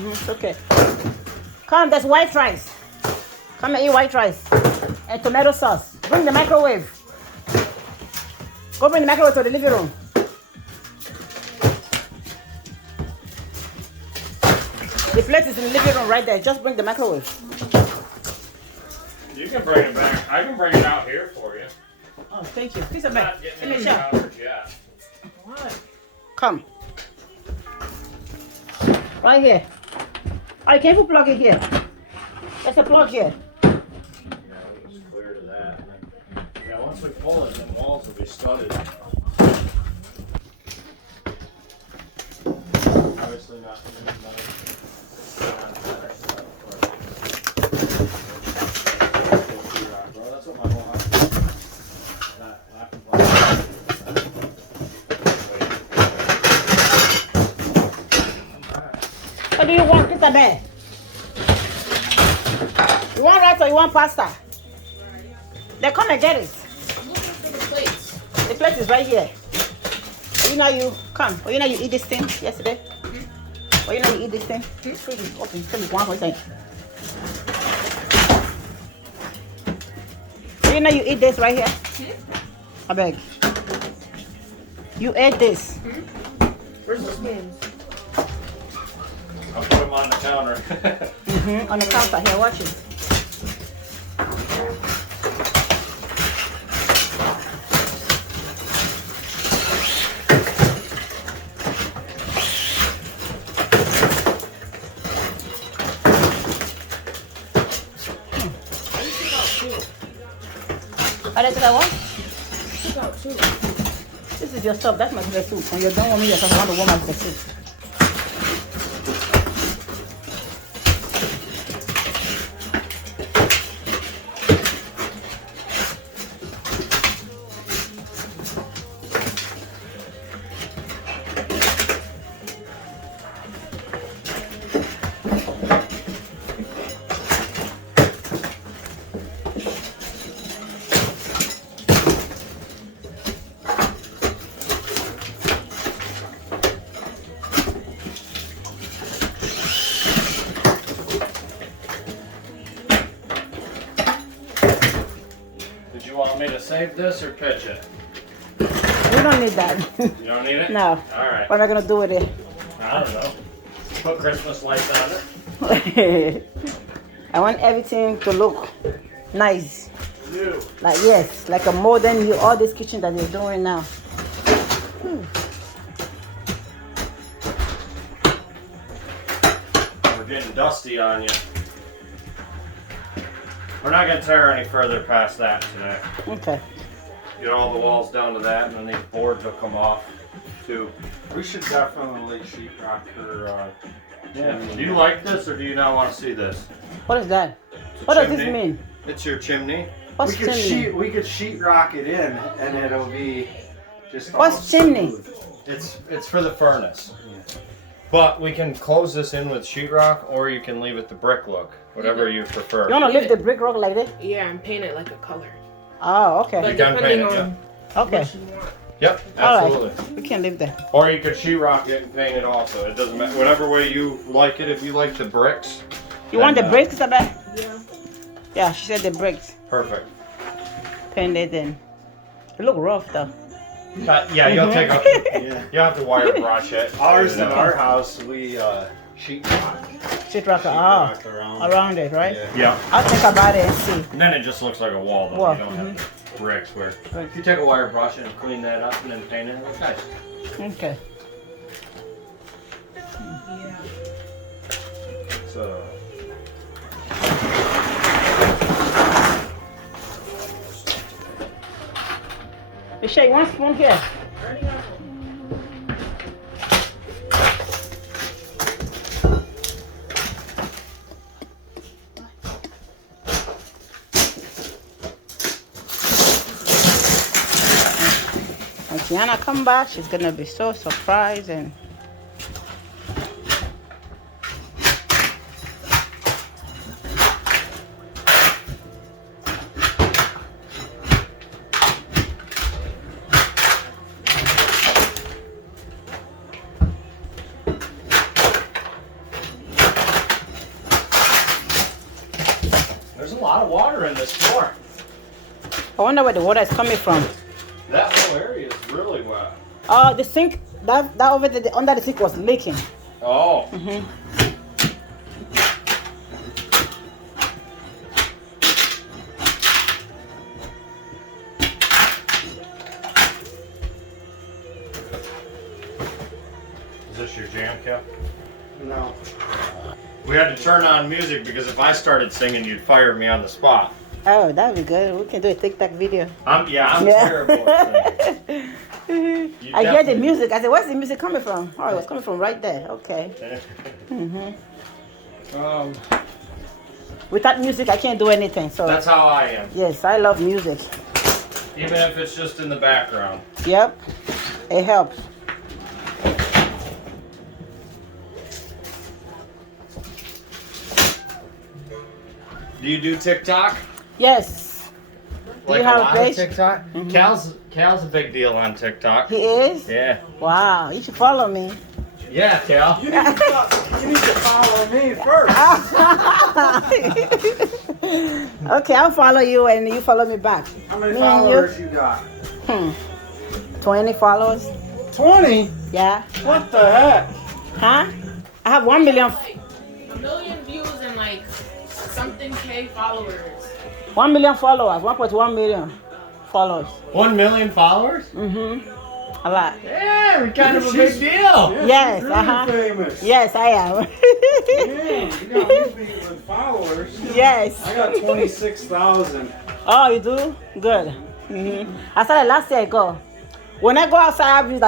It's okay. Come, there's white rice. Come and eat white rice. And tomato sauce. Bring the microwave. Go bring the microwave to the living room. The plate is in the living room right there. Just bring the microwave. You can bring it back. I can bring it out here for you. Oh, thank you. Piece of I'm bag. not getting Give me a any shot. hours yet. What? Come. Right here. I can't plug it here. There's a plug here. Yeah, it was clear to that. Yeah, once we pull it, then walls will be studded. Obviously not. Bro, that's what my whole house is. That laughing block. What do you want, Mr. Bear? You want rice or you want pasta? Then come and get it. I'm looking for the plates. The plate is right here. You know you come. You know you eat this thing yesterday. You know you eat this thing. Fridge is open. Tell me one more thing. You know you eat this right here. I beg. You ate this. Where's the spoons? I'll put them on the counter. On the counter here. Watch it. I did that one. Took out two. This is your stuff. That's my favorite soup. When you're done with me, you're talking about the woman's the soup. Did you want me to save this or pitch it? We don't need that. You don't need it? No. Alright. What am I gonna do with it? I don't know. Put Christmas lights on it. I want everything to look nice. New. Like yes, like a modern all this kitchen that they're doing now. We're getting dusty on you. We're not gonna tear any further past that today. Okay. Get all the walls down to that, and then these boards will come off too. We should definitely sheetrock her. Do you like this, or do you not want to see this? What is that? It's a What does this chimney. mean? It's your chimney. What's chimney? We could sheetrock it in, and it'll be just. What's almost chimney? smooth. It's for the furnace. But we can close this in with sheetrock, or you can leave it the brick look, whatever you prefer. You wanna leave the brick rock like that? Yeah, and paint it like a color. Oh, okay. But can depending paint it, on Okay. what you want. Yep, All absolutely. right. We can leave that. Or you could sheetrock it and paint it also. It doesn't matter. Whatever way you like it. If you like the bricks. You want the then, bricks, Isabel? Yeah. Yeah, she said the bricks. Perfect. Paint it in. It look rough though. Yeah, you'll take a. Yeah. You'll have to wire brush it. Ours in our house, we sheetrock. Sheetrock, Sheetrock around. around it, right? Yeah. Yeah. I'll think about it and see. And then it just looks like a wall, though. Wall, You don't have the bricks where. If you take a wire brush and clean that up and then paint it, it looks nice. Okay. Yeah. So. Michelle, you want a spoon here? Already got one. When Tiana come back, she's gonna be so surprised and lot of water in this floor. I wonder where the water is coming from. That whole area is really wet. Oh, the sink, that over there, under the sink was leaking. Oh. Is this your jam, Kev? No. We had to turn on music because if I started singing, you'd fire me on the spot. Oh, that would be good. We can do a TikTok video. I'm Yeah. terrible at singing. You I hear the definitely- music. I said, where's the music coming from? Oh, it was coming from right there. Okay. Without music, I can't do anything. So, That's how I am. yes, I love music. Even if it's just in the background. Yep. It helps. Do you do TikTok? Yes. Do Like you have a a lot page? of TikTok? Cal's a big deal on TikTok. He is? Yeah. Wow. You should follow me. Yeah, Cal. You need to follow me first. Okay, I'll follow you and you follow me back. How many Me and followers you got? 20 followers. 20? Yeah. What the heck? Huh? I have 1 million. Like a million views and like something K followers. 1 million followers. 1.1 million followers. 1 million followers? A lot. Yeah, we're kind of a big deal. Yes, She's uh-huh. really famous. Yes, I am. Yeah, you got me with followers. Yes. I got 26,000. Oh, you do? Good. I started last year ago. When I go outside, I have